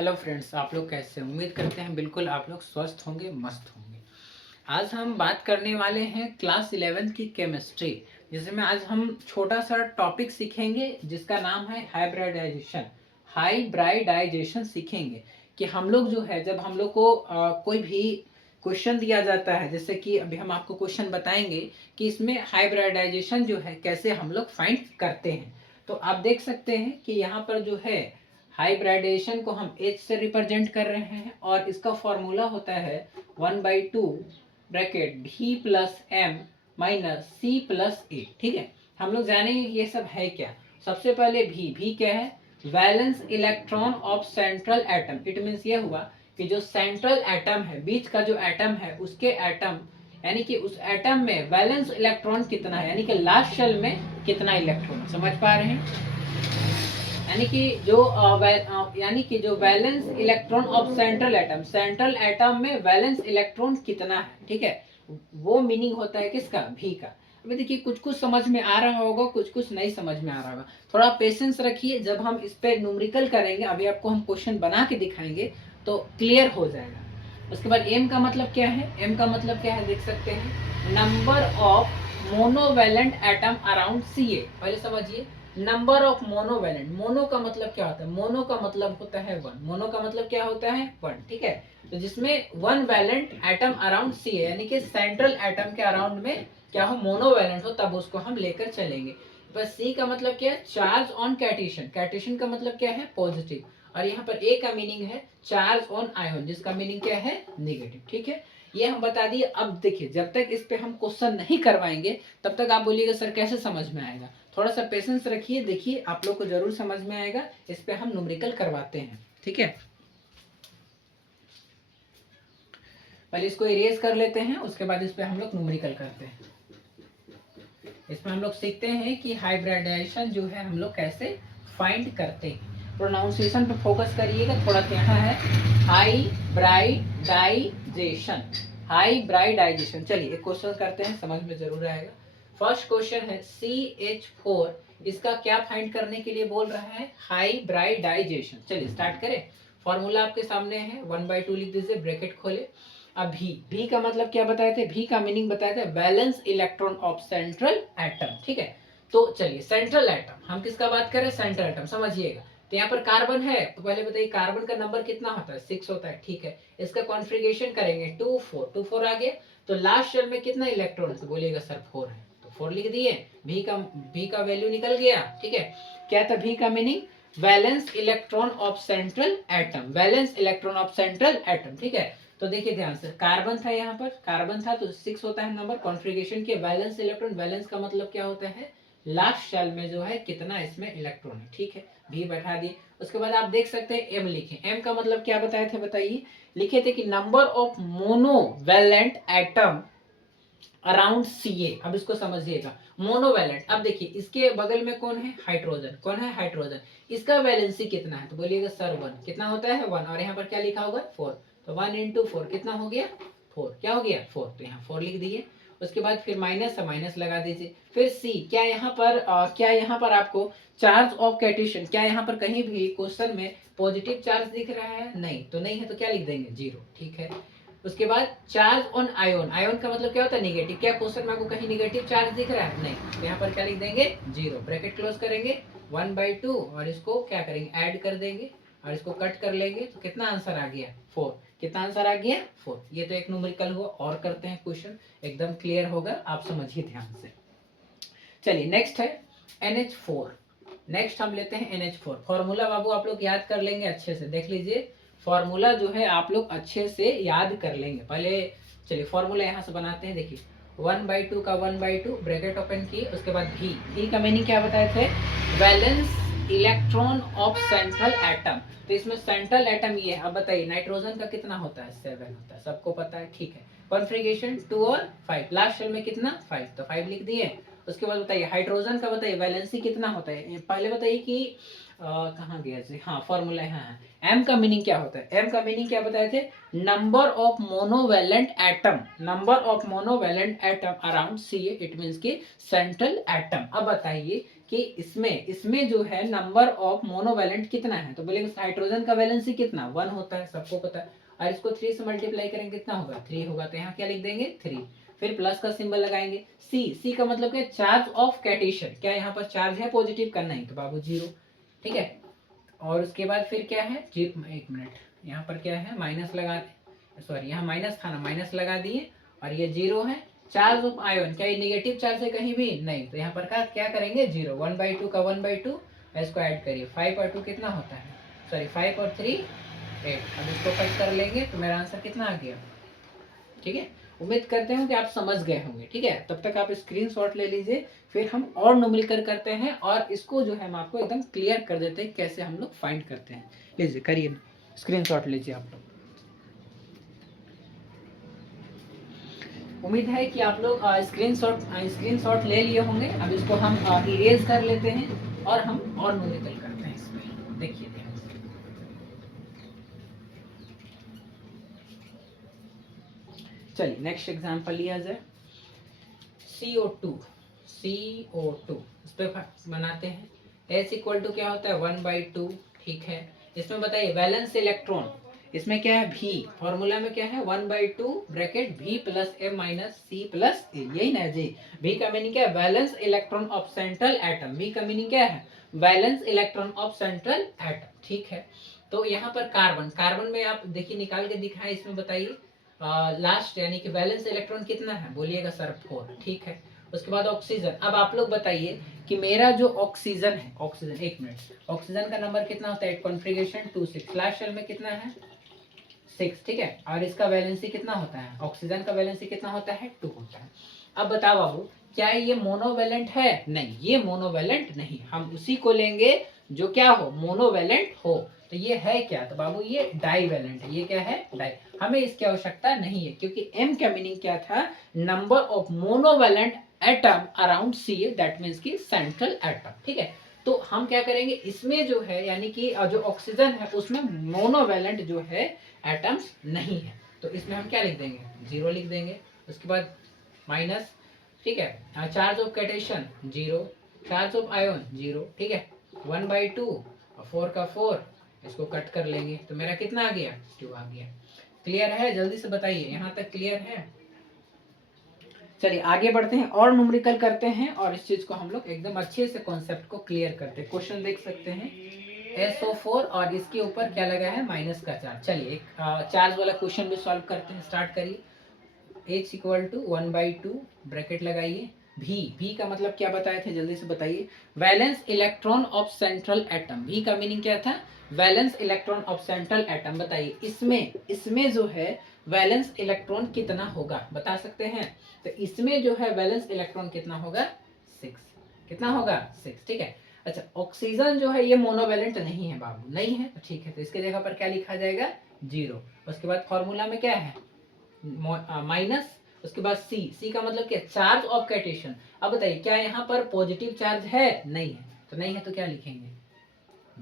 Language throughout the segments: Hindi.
हेलो फ्रेंड्स, आप लोग कैसे हैं? उम्मीद करते हैं बिल्कुल आप लोग स्वस्थ होंगे, मस्त होंगे। आज हम बात करने वाले हैं क्लास 11th की केमिस्ट्री, जिसमें आज हम छोटा सा टॉपिक सीखेंगे जिसका नाम है हाइब्रिडाइजेशन। हाइब्रिडाइजेशन सीखेंगे कि हम लोग जो है, जब हम लोग को कोई भी क्वेश्चन दिया जाता है, जैसे कि अभी हम आपको क्वेश्चन बताएंगे कि इसमें हाइब्रिडाइजेशन जो है कैसे हम लोग फाइंड करते हैं। तो आप देख सकते हैं कि यहाँ पर जो है हाइब्रिडाइजेशन को हम H से रिप्रेजेंट कर रहे हैं और इसका फॉर्मूला होता है 1/2 ब्रैकेट भी plus M minus C plus A. ठीक है, हम लोग जानेंगे कि ये सब है क्या। सबसे पहले भी क्या है? Valence electron of central atom. It means ये हुआ कि जो सेंट्रल एटम है, बीच का जो एटम है, उसके एटम यानी कि उस एटम में वैलेंस इलेक्ट्रॉन कितना है, यानी कि लास्ट शेल में कितना इलेक्ट्रॉन। समझ पा रहे हैं? यानी कि जो valence electron of central atom, central atom में वैलेंस इलेक्ट्रॉन कितना है। ठीक है, वो मीनिंग होता है किसका? भी का। अभी देखिए, कुछ कुछ समझ में आ रहा होगा, कुछ कुछ नहीं समझ में आ रहा होगा। थोड़ा पेशेंस रखिए, जब हम इस पे न्यूमेरिकल करेंगे, अभी आपको हम क्वेश्चन बना के दिखाएंगे तो क्लियर हो जाएगा। उसके बाद एम का मतलब क्या है? एम का मतलब क्या है देख सकते हैं, number of monovalent atom around C A. पहले समझिए, नंबर ऑफ मोनोवैलेंट। मोनो का मतलब क्या होता है? मोनो का मतलब होता है वन। मोनो का मतलब क्या होता है? वन। ठीक है, तो जिसमें वन वैलेंट एटम अराउंड सी है, यानी कि सेंट्रल एटम के अराउंड में क्या हो? मोनोवैलेंट हो, तब उसको हम लेकर चलेंगे। बस सी का मतलब क्या है? Charge on कैटिशन। कैटिशन का मतलब क्या है? पॉजिटिव। और यहाँ पर ए का मीनिंग है चार्ज ऑन आयोन, जिसका मीनिंग क्या है? निगेटिव। ठीक है, ये हम बता दिए। अब देखिए, जब तक इस पे हम क्वेश्चन नहीं करवाएंगे तब तक आप बोलिएगा सर कैसे समझ में आएगा। थोड़ा सा पेशेंस रखिए, देखिए आप लोग को जरूर समझ में आएगा। इस पे हम न्यूमेरिकल करवाते हैं। ठीक है, पहले इसको इरेज कर लेते हैं, उसके बाद इस पे हम लोग न्यूमेरिकल करते हैं। इसमें हम लोग सीखते हैं कि हाइब्रिडाइजेशन जो है हम लोग कैसे फाइंड करते हैं। प्रोनाउंसिएशन पे फोकस करिएगा थोड़ा। यहाँ है हाइब्रिडाइजेशन। हाइब्रिडाइजेशन। चलिए एक क्वेश्चन करते हैं, समझ में जरूर आएगा। फर्स्ट क्वेश्चन है CH4, इसका क्या फाइंड करने के लिए बोल रहा है? हाइब्रिडाइजेशन। चलिए स्टार्ट करें। फॉर्मूला आपके सामने है, 1/2 लिख दीजिए, ब्रैकेट खोले। अब भी का मतलब क्या बताए थे? भी का मीनिंग बताए थे valence electron of central atom. ठीक है, तो चलिए सेंट्रल एटम, हम किसका बात कर रहे हैं? Central atom. समझिएगा, तो यहाँ पर कार्बन है, तो पहले बताइए कार्बन का नंबर कितना होता है? 6 होता है। ठीक है, इसका कॉन्फ़िगरेशन करेंगे 2 4 2 4 आ गया। तो लास्ट शेल में कितना इलेक्ट्रॉन है? तो बोलिएगा सर 4 है, तो 4 लिख दिए। भी का वैल्यू निकल गया। ठीक है, क्या था भी का meaning? Valence electron of central atom. Valence electron of central atom. ठीक है, तो देखिए ध्यान से, कार्बन था, यहाँ पर कार्बन था तो 6 होता है नंबर। कॉन्फ़िगरेशन के वैलेंस इलेक्ट्रॉन, वैलेंस का मतलब क्या होता है? लास्ट शेल में जो है कितना इसमें इलेक्ट्रॉन है। ठीक है, भी बैठा दिए। उसके बाद आप देख सकते हैं एम लिखे। एम का मतलब क्या बताए थे? बताइए। लिखे थे कि number of monovalent atom around C. अब इसको समझिएगा, मोनोवैलेंट। अब देखिए इसके बगल में कौन है? हाइड्रोजन। कौन है? हाइड्रोजन। इसका वैलेंसी कितना है? तो बोलिएगा सर 1। कितना होता है? 1। और यहाँ पर क्या लिखा होगा? 4। तो 1 × 4 कितना हो गया? 4। क्या हो गया? 4। तो यहाँ 4 लिख दिए। उसके बाद फिर माइनस है, माइनस लगा दीजिए। फिर सी, क्या यहाँ पर आपको चार्ज ऑफ कैटिशन, क्या यहाँ पर कहीं भी क्वेश्चन में पॉजिटिव चार्ज दिख रहा है? नहीं, तो नहीं है तो क्या लिख देंगे? 0। ठीक है, उसके बाद चार्ज ऑन आयोन। आयोन का मतलब क्या होता है? निगेटिव। क्या क्वेश्चन में आपको कहीं निगेटिव चार्ज दिख रहा है? नहीं, तो यहाँ पर क्या लिख देंगे? 0। ब्रैकेट क्लोज करेंगे, 1/2 और इसको क्या करेंगे? ऐड कर देंगे और इसको कट कर लेंगे। तो कितना आंसर आ गया? 4। कितना आंसर आ गया? 4। ये तो एक न्यूमेरिकल हुआ। और करते हैं क्वेश्चन, एकदम क्लियर होगा, आप समझिए ध्यान से। चलिए नेक्स्ट है NH4। नेक्स्ट हम लेते हैं NH4। फॉर्मूला बाबू आप लोग याद कर लेंगे अच्छे से, देख लीजिए। फॉर्मूला जो है आप लोग अच्छे से याद कर लेंगे पहले। चलिए फॉर्मूला यहाँ से बनाते हैं। देखिए 1/2 का 1/2 ब्रैकेट ओपन किए। उसके बाद भी का मीनिंग क्या बताए थे? Valence electron of central atom. तो इसमें सेंट्रल एटम ये है। अब बताइए नाइट्रोजन का कितना होता है? 7 होता है, सबको पता है। ठीक है, कॉन्फ़िगरेशन 2 और 5। लास्ट शेल में कितना? 5, तो 5 लिख दिए। उसके बाद बताइए हाइड्रोजन का, बताइए वैलेंसी कितना होता है? पहले बताइए कि कहाँ गया जी? हाँ, फॉर्मूला है। हाँ, एम का मीनिंग क्या होता है? एम का मीनिंग क्या बताए थे? Number of monovalent atom. Number of monovalent atom around C. It means की सेंट्रल एटम। अब बताइए कि इसमें इसमें जो है नंबर ऑफ मोनोवैलेंट कितना है, तो बोलेंगे हाइड्रोजन का वैलेंसी कितना 1 होता है, सबको पता है, और इसको 3 से मल्टीप्लाई करेंगे कितना होगा 3 होगा, तो यहाँ क्या लिख देंगे 3, फिर प्लस का सिंबल लगाएंगे। सी का मतलब क्या, चार्ज ऑफ कैटेशन, क्या यहाँ पर चार्ज है पॉजिटिव का, नहीं, तो बाबू 0, ठीक है। और उसके बाद फिर क्या है, एक मिनट, यहाँ पर क्या है माइनस लगा, सॉरी यहाँ माइनस था ना, माइनस लगा दिए, और ये 0 है। चार्ज ऑफ आयन, क्या ये नेगेटिव चार्ज है कहीं भी, नहीं, तो यहाँ पर का क्या करेंगे 0, 1/2 का 1/2, इसको ऐड करिए, 5 और 2 कितना होता है, सॉरी 5 और 3 8, अब इसको कट कर लेंगे तो मेरा आंसर कितना आ गया, ठीक है। उम्मीद करते हैं कि आप समझ गए होंगे, ठीक है। तब तक आप स्क्रीनशॉट ले लीजिए, फिर हम और न्यूमेरिकल करते हैं, और इसको जो है हम आपको एकदम क्लियर कर देते हैं कैसे हम लोग फाइंड करते हैं। लीजिए करिए, स्क्रीनशॉट लीजिए आप लोग। उम्मीद है कि आप लोग स्क्रीनशॉट ले लिए होंगे। अब इसको हम इरेज कर लेते हैं और हम और न्यूमेरिकल करते हैं इसमें, देखिए ध्यान से। चलिए नेक्स्ट एग्जांपल लिया जाए, CO2 इस पे बनाते हैं। S इक्वल टू क्या होता है 1/2, ठीक है। इसमें बताइए वैलेंस इलेक्ट्रॉन, इसमें क्या है V, फॉर्मूला में क्या है 1/2 bracket V plus M minus C plus A, यही ना जी। V का मीनिंग क्या है, valence electron of central atom, V का मीनिंग क्या है, valence electron of central atom, ठीक है। तो यहाँ पर कार्बन में आप देखिए निकाल के दिखाएं, इसमें बताइए लास्ट यानी कि वैलेंस इलेक्ट्रॉन कितना है, बोलिएगा सर 4, ठीक है। उसके बाद ऑक्सीजन, अब आप लोग बताइए कि मेरा जो ऑक्सीजन है, ऑक्सीजन, एक मिनट, ऑक्सीजन का नंबर कितना होता है, कॉन्फ़िगरेशन 2 6, लास्ट शेल में कितना है 6, ठीक है। और इसका वैलेंसी कितना होता है, ऑक्सीजन का वैलेंसी कितना होता है 2 होता है। अब बताओ बाबू, क्या ये मोनोवैलेंट है, नहीं, ये मोनोवैलेंट नहीं, हम उसी को लेंगे जो क्या हो, मोनोवैलेंट हो। तो ये है क्या, तो बाबू ये डाईवैलेंट है, ये क्या है डाई, हमें इसकी आवश्यकता नहीं है, क्योंकि M का मीनिंग क्या था, number of monovalent atom around C, that means की सेंट्रल एटम, ठीक है। तो हम क्या करेंगे, इसमें जो है यानी कि जो ऑक्सीजन है उसमें मोनोवैलेंट जो है एटम्स नहीं है, तो इसमें हम क्या लिख देंगे 0 लिख देंगे। उसके बाद माइनस, ठीक है, charge of cation 0, charge of ion 0, ठीक है, 1/2 और 4 का 4, इसको कट कर लेंगे तो मेरा कितना आ गया 2 आ गया। क्लियर है, जल्दी से बताइए, यहाँ तक क्लियर है। चलिए आगे बढ़ते हैं और न्यूमेरिकल करते हैं, और इस चीज को हम लोग एकदम अच्छे से कॉन्सेप्ट को क्लियर करते हैं। क्वेश्चन देख सकते हैं SO4 और इसके ऊपर क्या लगा है माइनस का चार्ज। चलिए एक चार्ज वाला क्वेश्चन भी सॉल्व करते हैं, स्टार्ट करिए। H इक्वल टू 1/2 ब्रैकेट लगाइए, V का मतलब क्या बताए थे, जल्दी से बताइए, valence electron of central atom, V का मीनिंग क्या था, valence electron of central atom. बताइए इसमें जो है वैलेंस इलेक्ट्रॉन कितना होगा, बता सकते हैं, तो इसमें जो है वैलेंस इलेक्ट्रॉन कितना होगा 6, कितना होगा 6, ठीक है। अच्छा ऑक्सीजन जो है ये मोनोवैलेंट नहीं है बाबू, नहीं है, तो ठीक है, तो इसके जगह पर क्या लिखा जाएगा 0। उसके बाद फॉर्मूला में क्या है माइनस, उसके बाद सी का मतलब क्या, चार्ज ऑफ कैटेशन। अब बताइए क्या यहाँ पर पॉजिटिव चार्ज है, नहीं है, तो नहीं है तो क्या लिखेंगे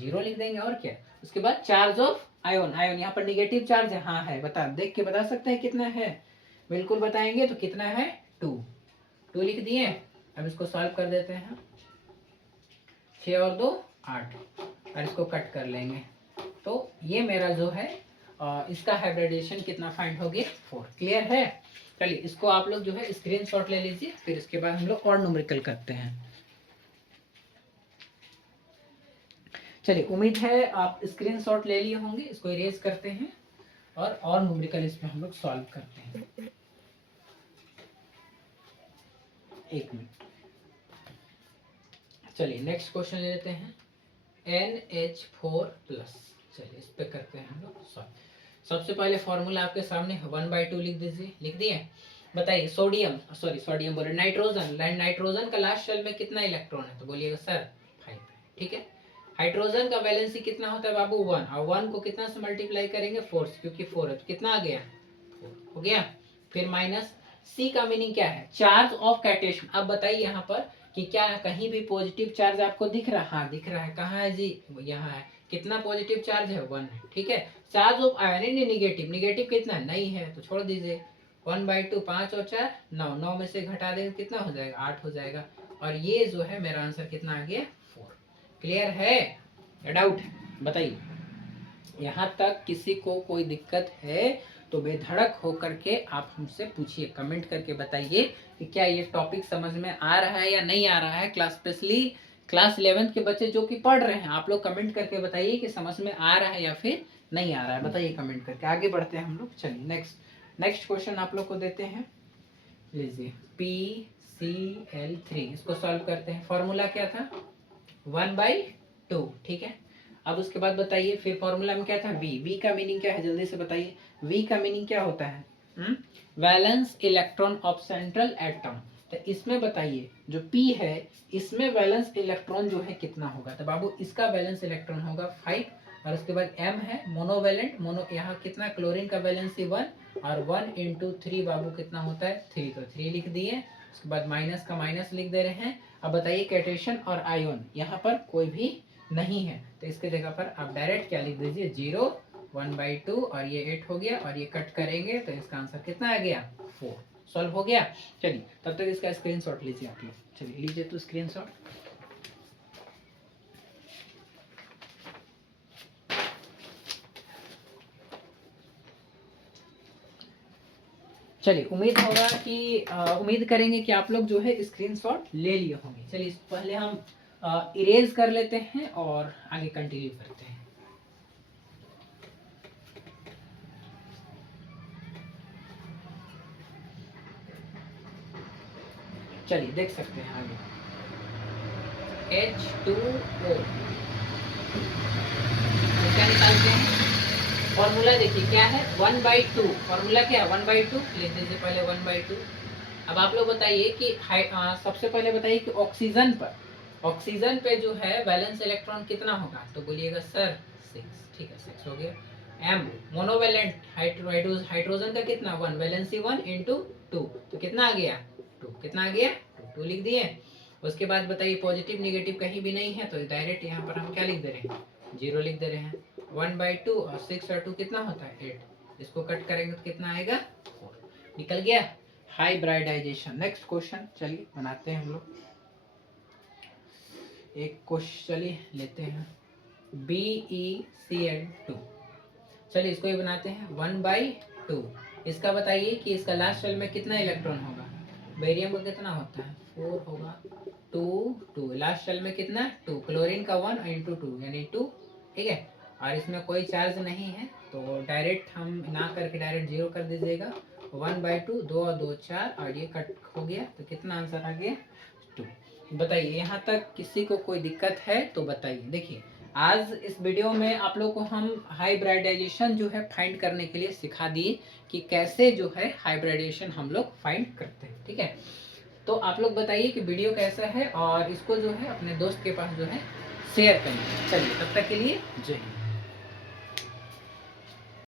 0 लिख देंगे, और क्या। उसके बाद चार्ज ऑफ आयन यहाँ पर निगेटिव चार्ज है, हाँ है, बता देख के बता सकते हैं कितना है, बिल्कुल बताएंगे, तो कितना है 2 लिख दिए। अब इसको सॉल्व कर देते हैं, 6 और 2 8, और इसको कट कर लेंगे, तो ये मेरा जो है इसका हाइब्रिडेशन कितना फाइंड हो गया 4। क्लियर है, चलिए इसको आप लोग जो है स्क्रीनशॉट ले लीजिए, फिर इसके बाद हम लोग और न्यूमेरिकल करते हैं। चलिए उम्मीद है आप स्क्रीनशॉट ले लिए होंगे, इसको इरेज करते हैं और न्यूमेरिकल इसमें हम लोग सॉल्व करते हैं। एक मिनट, चलिए नेक्स्ट क्वेश्चन ले लेते हैं, NH4+, चलिए इस पे करते हैं हम लोग सॉल्व। सबसे पहले फॉर्मूला आपके सामने 1/2 लिख दीजिए, लिख दिए। बताइए सोडियम बोले नाइट्रोजन का लास्ट शेल में कितना इलेक्ट्रॉन है, तो बोलिएगा सर 5, ठीक है। हाइड्रोजन का वैलेंसी कितना होता है बाबू 1, और 1 को कितना से मल्टीप्लाई करेंगे 4 से, क्योंकि 4 है, तो कितना आ गया 4 हो गया। फिर माइनस, सी का मीनिंग क्या है, चार्ज ऑफ कैटेशन। अब बताइए यहाँ पर कि क्या कहीं भी पॉजिटिव चार्ज आपको दिख रहा है, हाँ दिख रहा है, कहाँ है जी, यहाँ है, कितना पॉजिटिव चार्ज है 1 है, ठीक है। चार्ज ऑफ आयन निगेटिव कितना है, नहीं है, तो छोड़ दीजिए। 1/2 5 और 4 9, 9 में से घटा देंगे कितना हो जाएगा 8 हो जाएगा। और ये जो है मेरा आंसर कितना आ गया 4। क्लियर है या डाउट है बताइए। यहाँ तक किसी को कोई दिक्कत है तो बेधड़क होकर के आप हमसे पूछिए, कमेंट करके बताइए कि क्या ये टॉपिक समझ में आ रहा है या नहीं आ रहा है। स्पेशली क्लास 11th के बच्चे जो कि पढ़ रहे हैं, आप लोग कमेंट करके बताइए कि समझ में आ रहा है या फिर नहीं आ रहा है, बताइए कमेंट करके। आगे बढ़ते हैं हम लोग। चलिए नेक्स्ट क्वेश्चन आप लोग को देते हैं। लीजिए PCl3, इसको सॉल्व करते हैं। फॉर्मूला क्या था 1/2, ठीक है। अब उसके बाद बताइए फिर फॉर्मूला में क्या था V का मीनिंग क्या है जल्दी से बताइए। V का मीनिंग क्या होता है valence electron of central atom. तो इसमें बताइए जो P है इसमें वैलेंस इलेक्ट्रॉन जो है कितना होगा। तो बाबू इसका वैलेंस इलेक्ट्रॉन होगा 5 और उसके बाद M है मोनोवैलेंट, मोनो यहाँ कितना क्लोरीन का वैलेंसी 1 और 1 × 3 बाबू कितना होता है 3, तो 3 लिख दिए। उसके बाद माइनस का माइनस लिख दे रहे हैं। अब बताइए कैटेशन और आयोन यहाँ पर कोई भी नहीं है तो इसके जगह पर आप डायरेक्ट क्या लिख दीजिए 0, 1/2 और ये 8 हो गया और ये कट करेंगे तो इसका आंसर कितना आ गया 4। सॉल्व हो गया। चलिए तब तक इसका स्क्रीनशॉट लीजिए आप लोग। चलिए लीजिए तो स्क्रीनशॉट। चलिए उम्मीद करेंगे कि आप लोग जो है स्क्रीनशॉट ले लिए होंगे। चलिए पहले हम इरेज कर लेते हैं और आगे कंटिन्यू करते हैं। चलिए देख सकते हैं आगे H2O क्या निकालते हैं फॉर्मूला देखिए क्या है 1/2। फॉर्मूला क्या है 1/2 लिख दीजिए पहले 1/2। अब आप लोग बताइए कि सबसे पहले बताइए कि ऑक्सीजन पे जो है वैलेंस इलेक्ट्रॉन कितना होगा तो बोलिएगा सर 6, ठीक है 6 हो गया। M मोनोवैलेंट हाइड्रोजन का कितना 1 वैलेंसी 1 × 2 तो कितना आ गया 2, कितना आ गया 2 लिख दिए। उसके बाद बताइए पॉजिटिव निगेटिव कहीं भी नहीं है तो डायरेक्ट यहाँ पर हम क्या लिख दे रहे हैं 0 लिख दे रहे हैं। 1/2 और 6 और 2 कितना होता है 8, इसको कट करेंगे तो कितना आएगा 4। निकल गया हाइब्रिडाइजेशन। नेक्स्ट क्वेश्चन चलिए बनाते हैं हम लोग। एक क्वेश्चन चलिए लेते हैं BeCl2। चलिए इसको ही बनाते हैं 1/2। इसका बताइए कि इसका लास्ट शेल में कितना इलेक्ट्रॉन होगा। बेरियम का कितना होता है 4 होगा 2 लास्ट शेल में कितना 2, क्लोरीन का 1 × 2 यानी 2, ठीक है। और इसमें कोई चार्ज नहीं है तो डायरेक्ट हम ना करके डायरेक्ट 0 कर दीजिएगा। 1/2 2 और 2 4 और ये कट हो गया तो कितना आंसर आ गया 2। बताइए यहाँ तक किसी को कोई दिक्कत है तो बताइए। देखिए आज इस वीडियो में आप लोग को हम हाइब्रिडाइजेशन जो है फाइंड करने के लिए सिखा दिए कि कैसे जो है हाइब्रिडाइजेशन हम लोग फाइंड करते हैं, ठीक है। तो आप लोग बताइए कि वीडियो कैसा है और इसको जो है अपने दोस्त के पास जो है शेयर करिए। चलिए तब तक के लिए जय हिंद।